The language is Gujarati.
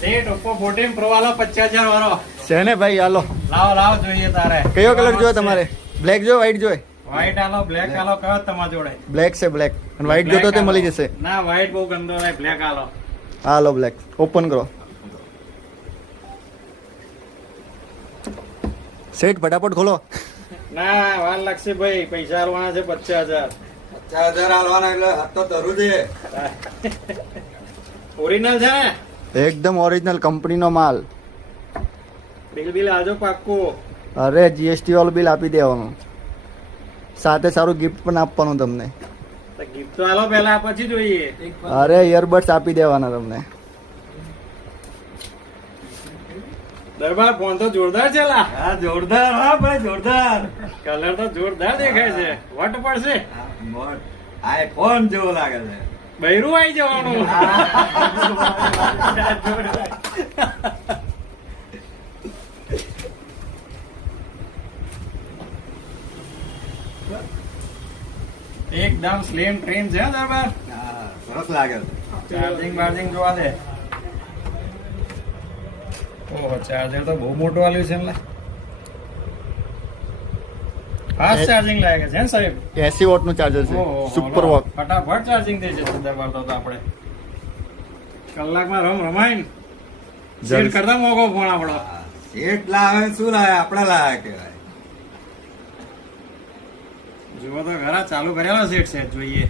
સેટ ઓપ્પો 14 પ્રો વાળો 50,000 વાળો છે ને ભાઈ હાલો લાવ જોઈએ તારે. કયો કલર જોઈએ તમારે? બ્લેક જો વ્હાઈટ જોઈએ? વ્હાઈટ આલો બ્લેક આલો કયો તમારી જોડે? બ્લેક છે બ્લેક, અને વ્હાઈટ જોતો તે મળી જશે. ના વ્હાઈટ બહુ ગંદો હોય, બ્લેક આલો. હાલો બ્લેક ઓપન કરો. સેટ ફટાફટ ખોલો. ના વાર લાગશે ભાઈ, પૈસા આલવાના છે 50,000. 50,000 આલવાના એટલે હાથ તો ધરું છે. ઓરિજિનલ છે ને? એકદમ ઓરિજિનલ કંપનીનો માલ. બિલ આજો પાક્કું. અરે જીએસટી વાળું બિલ આપી દેવાનું, સાથે સારું ગિફ્ટ પણ આપવાનું તમને. ગિફ્ટ તો આલો પહેલા, પછી જોઈએ. અરે ઇયરબડ્સ આપી દેવાના તમને. દરબાર ફોન તો જોરદાર છે લા. હા જોરદાર, હા ભાઈ જોરદાર. કલર તો જોરદાર દેખાય છે. વટ પડશે. આઈફોન જેવો લાગે છે. બૈરું આવી જવાનું. એકદમ સ્લિમ ટ્રેન છે દરબાર. હા સરસ લાગે છે. ચાર્જિંગ જોવા દે. ઓહો ચાર્જર તો બહુ મોટું આલ્યું છે ને. ફાસ્ટ ચાર્જિંગ લાગે છે ને સાહેબ? 80 વોટ નું ચાર્જર છે, સુપર વોક. ફટાફટ ચાર્જિંગ થઈ જશે દરબાર તો આપણે. કલાકમાં રમાય ને. શેર કરતા મોકો ફોન આપણો. સેટ લાવે શું લાવે, આપડે લાવે કેવાય. જુઓ તો ખરા ચાલુ કરેલો સેટ છે જોઈએ.